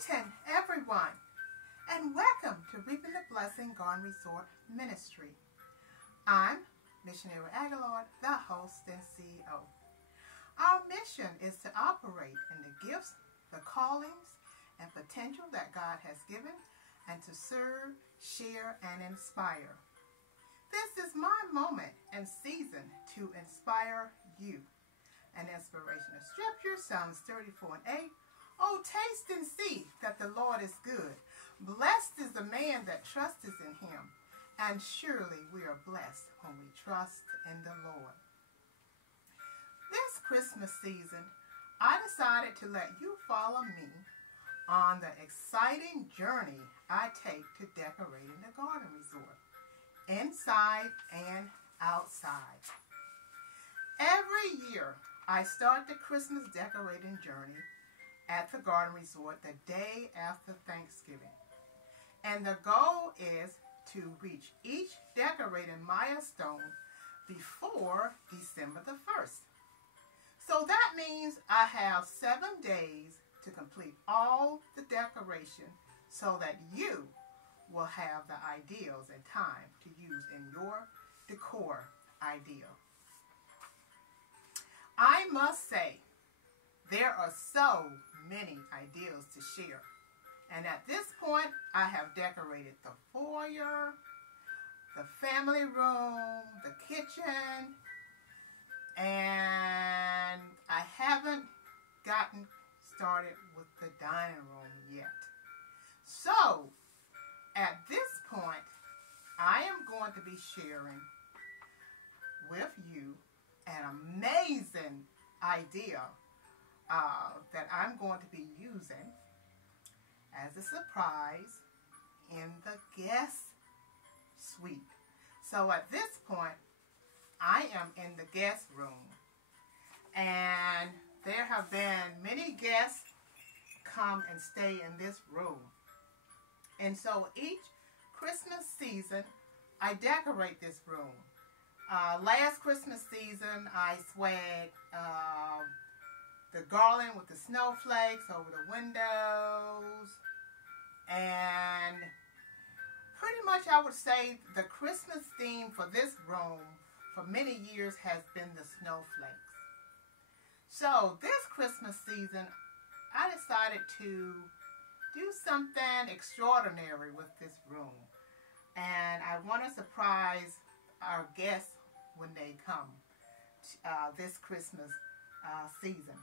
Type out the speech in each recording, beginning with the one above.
Greeting everyone, and welcome to Reaping the Blessing Garden Resort Ministry. I'm Missionary Aguillard, the host and CEO. Our mission is to operate in the gifts, the callings, and potential that God has given, and to serve, share, and inspire. This is my moment and season to inspire you. An inspirational scripture, Psalms 34:8. Oh, taste and see that the Lord is good. Blessed is the man that trusteth in him. And surely we are blessed when we trust in the Lord. This Christmas season, I decided to let you follow me on the exciting journey I take to decorating the garden resort, inside and outside. Every year, I start the Christmas decorating journey at the garden resort the day after Thanksgiving. And the goal is to reach each decorating milestone before December the 1st. So that means I have 7 days to complete all the decoration so that you will have the ideals and time to use in your decor idea. I must say, there are so many ideas to share. And at this point, I have decorated the foyer, the family room, the kitchen, and I haven't gotten started with the dining room yet. So, at this point, I am going to be sharing with you an amazing idea that I'm going to be using as a surprise in the guest suite. So at this point, I am in the guest room, and there have been many guests come and stay in this room. And so each Christmas season, I decorate this room. Last Christmas season, I swagged the garland with the snowflakes over the windows, and pretty much I would say the Christmas theme for this room for many years has been the snowflakes. So this Christmas season, I decided to do something extraordinary with this room, and I want to surprise our guests when they come this Christmas season.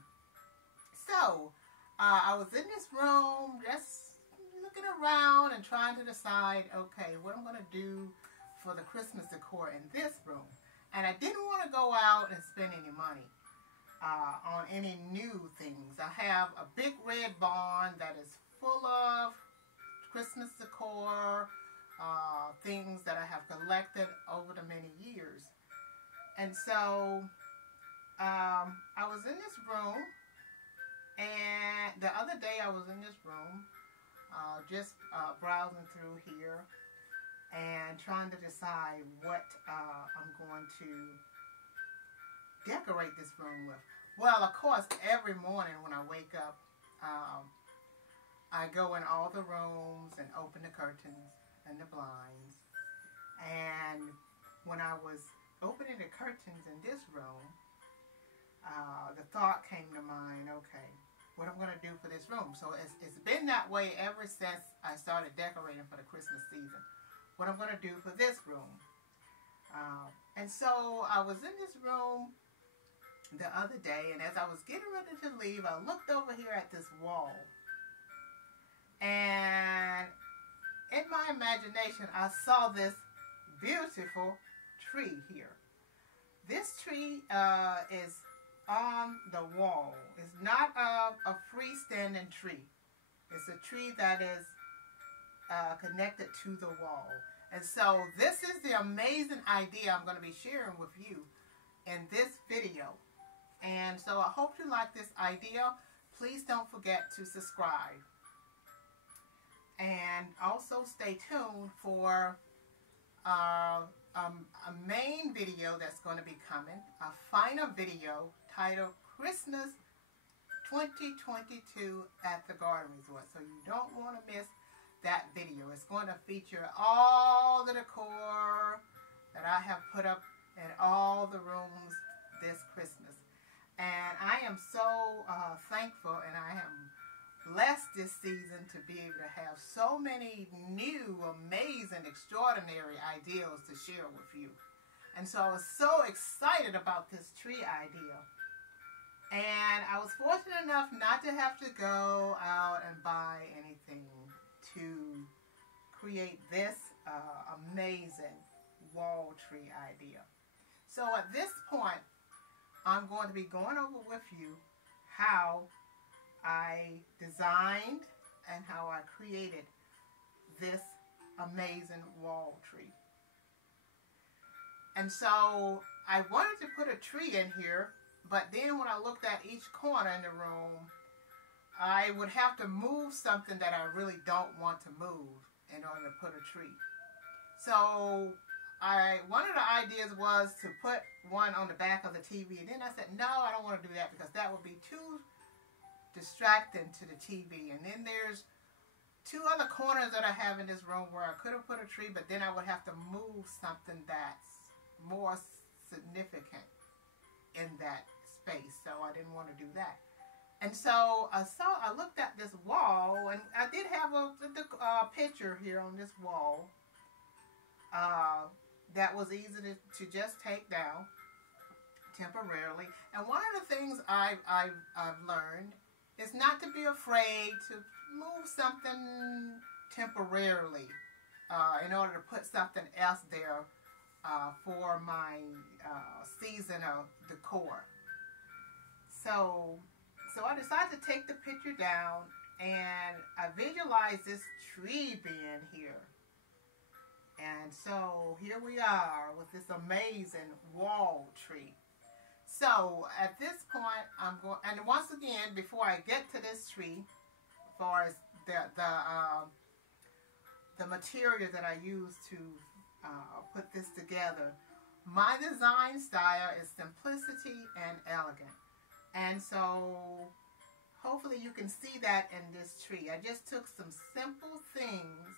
So, I was in this room just looking around and trying to decide, okay, what I'm going to do for the Christmas decor in this room. And I didn't want to go out and spend any money on any new things. I have a big red barn that is full of Christmas decor, things that I have collected over the many years. And so, I was in this room, and the other day I was in this room, just browsing through here and trying to decide what I'm going to decorate this room with. Well, of course, every morning when I wake up, I go in all the rooms and open the curtains and the blinds. And when I was opening the curtains in this room, the thought came to mind, okay, what I'm going to do for this room. So it's been that way ever since I started decorating for the Christmas season. What I'm going to do for this room. And so I was in this room the other day, and as I was getting ready to leave, I looked over here at this wall. And in my imagination, I saw this beautiful tree here. This tree is on the wall. It's not a freestanding tree. It's a tree that is connected to the wall. And so this is the amazing idea I'm going to be sharing with you in this video. And so I hope you like this idea. Please don't forget to subscribe. And also stay tuned for a main video that's going to be coming, a final video titled Christmas 2022 at the Garden Resort. So you don't want to miss that video. It's going to feature all the decor that I have put up in all the rooms this Christmas. And I am so thankful, and I am blessed this season to be able to have so many new, amazing, extraordinary ideas to share with you. And so I was so excited about this tree idea. And I was fortunate enough not to have to go out and buy anything to create this amazing wall tree idea. So at this point, I'm going to be going over with you how I designed and how I created this amazing wall tree. And so I wanted to put a tree in here, but then when I looked at each corner in the room, I would have to move something that I really don't want to move in order to put a tree. So one of the ideas was to put one on the back of the TV, and then I said, no, I don't want to do that because that would be too distracting to the TV. And then there's two other corners that I have in this room where I could have put a tree, but then I would have to move something that's more significant in that space. So I didn't want to do that. And so I looked at this wall, and I did have a picture here on this wall that was easy to just take down temporarily. And one of the things I've learned is not to be afraid to move something temporarily in order to put something else there for my season of decor. So I decided to take the picture down, and I visualized this tree being here. And so here we are with this amazing wall tree. So at this point, I'm going, and once again, before I get to this tree, as far as the material that I use to put this together, my design style is simplicity and elegant. And so hopefully you can see that in this tree. I just took some simple things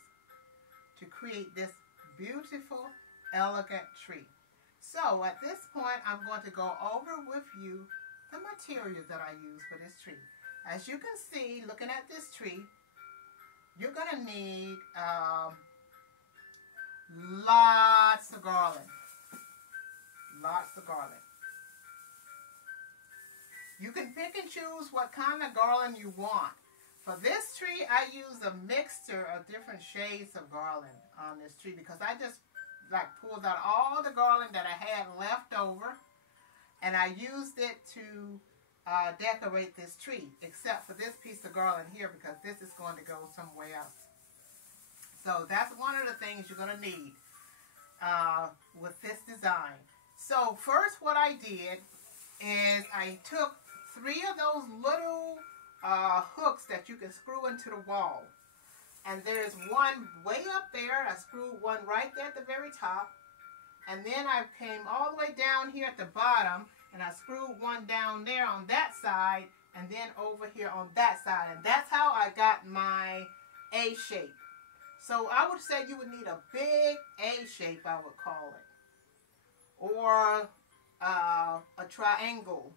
to create this beautiful, elegant tree. So at this point, I'm going to go over with you the material that I use for this tree. As you can see, looking at this tree, you're going to need lots of garland. Lots of garland. You can pick and choose what kind of garland you want. For this tree, I use a mixture of different shades of garland on this tree because I just pulled out all the garland that I had left over, and I used it to decorate this tree, except for this piece of garland here because this is going to go somewhere else. So that's one of the things you're going to need with this design. So first what I did is I took 3 of those little hooks that you can screw into the wall. And there's one way up there. I screwed one right there at the very top. And then I came all the way down here at the bottom, and I screwed one down there on that side, and then over here on that side. And that's how I got my A shape. So I would say you would need a big A shape, I would call it. Or a triangular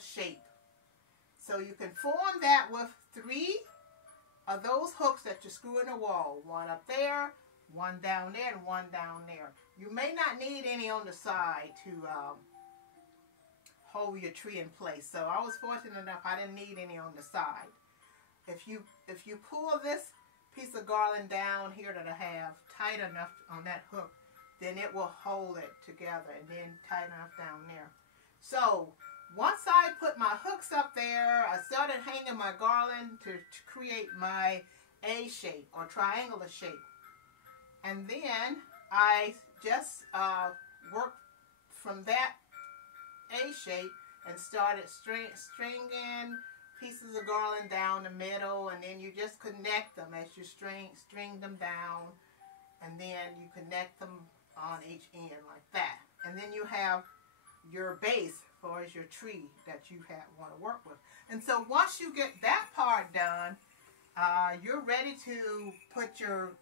shape. So you can form that with 3 of those hooks that you screw in the wall. One up there, one down there, and one down there. You may not need any on the side to hold your tree in place. So I was fortunate enough I didn't need any on the side. If you pull this piece of garland down here that I have tight enough on that hook, then it will hold it together, and then tight enough down there. So once I put my hooks up there, I started hanging my garland to create my A shape or triangular shape. And then I just worked from that A shape and started stringing pieces of garland down the middle, and then you just connect them as you string them down, and then you connect them on each end like that. And then you have your base far as your tree that you want to work with. And so once you get that part done, you're ready to put your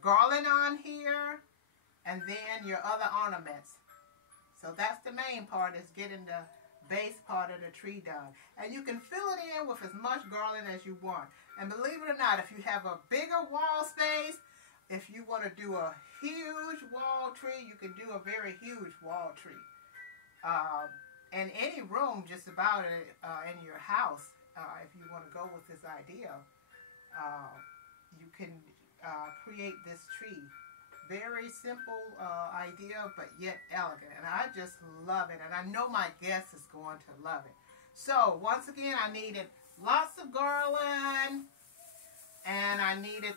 garland on here and then your other ornaments. So that's the main part, is getting the base part of the tree done. And you can fill it in with as much garland as you want. And believe it or not, if you have a bigger wall space, if you want to do a huge wall tree, you can do a very huge wall tree. In any room, just about in your house, if you want to go with this idea, you can create this tree. Very simple idea, but yet elegant. And I just love it. And I know my guest is going to love it. So, once again, I needed lots of garland. And I needed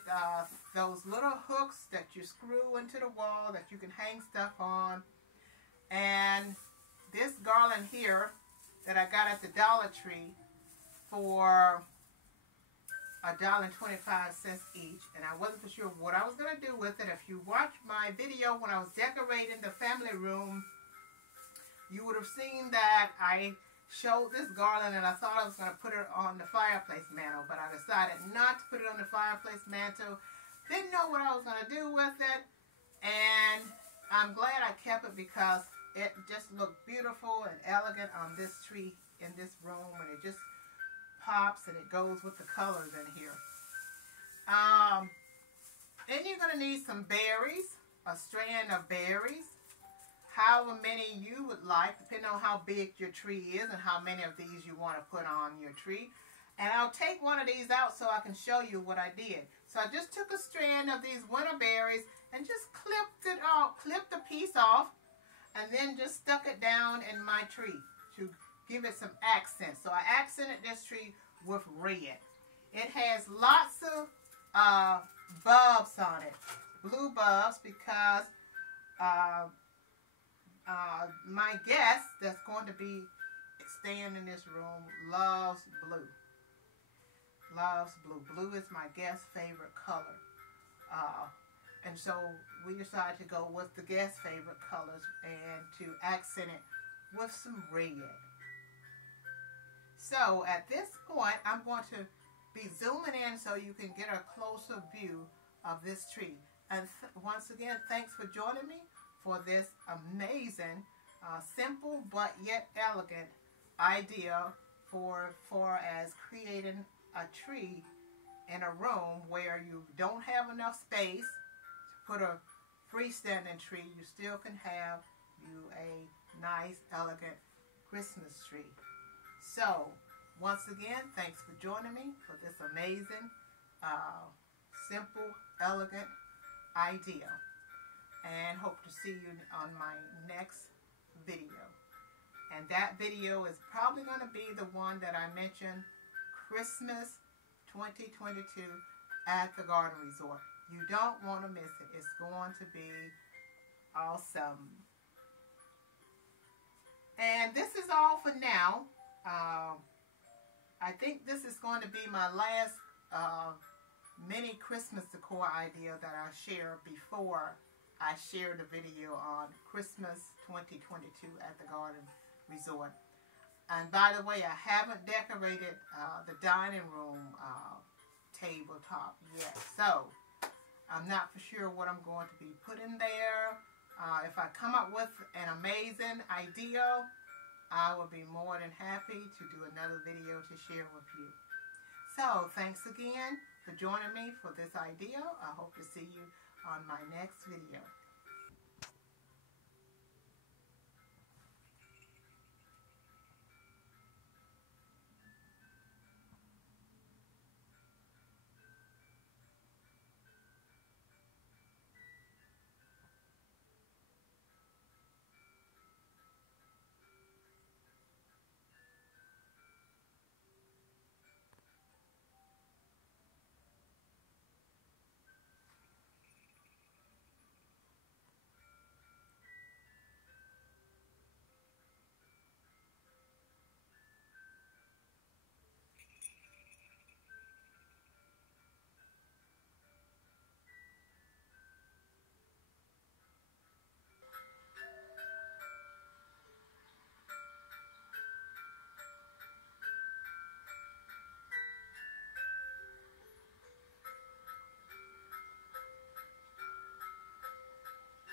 those little hooks that you screw into the wall that you can hang stuff on. And this garland here that I got at the Dollar Tree for $1.25 each, and I wasn't for sure what I was going to do with it. If you watched my video when I was decorating the family room, you would have seen that I showed this garland and I thought I was going to put it on the fireplace mantle, but I decided not to put it on the fireplace mantle. Didn't know what I was going to do with it, and I'm glad I kept it because it just looked beautiful and elegant on this tree in this room, and it just pops and it goes with the colors in here. Then you're going to need some berries, a strand of berries, however many you would like, depending on how big your tree is and how many of these you want to put on your tree. And I'll take one of these out so I can show you what I did. So I just took a strand of these winter berries and just clipped it off, clipped the piece off, and then just stuck it down in my tree to give it some accent. So I accented this tree with red. It has lots of bulbs on it, blue bulbs, because my guest that's going to be staying in this room loves blue. Loves blue. Blue is my guest's favorite color. And so we decided to go with the guest's favorite colors and to accent it with some red. So at this point, I'm going to be zooming in so you can get a closer view of this tree. And once again, thanks for joining me for this amazing, simple but yet elegant idea for as creating a tree in a room where you don't have enough space to put a freestanding tree. You still can have you a nice, elegant Christmas tree. So, once again, thanks for joining me for this amazing, simple, elegant idea. And hope to see you on my next video. And that video is probably going to be the one that I mentioned, Christmas 2022 at the Garden Resort. You don't want to miss it. It's going to be awesome. And this is all for now. I think this is going to be my last mini Christmas decor idea that I shared before I shared the video on Christmas 2022 at the Garden Resort. And by the way, I haven't decorated the dining room tabletop yet. So, I'm not for sure what I'm going to be putting there. If I come up with an amazing idea, I will be more than happy to do another video to share with you. So, thanks again for joining me for this idea. I hope to see you on my next video.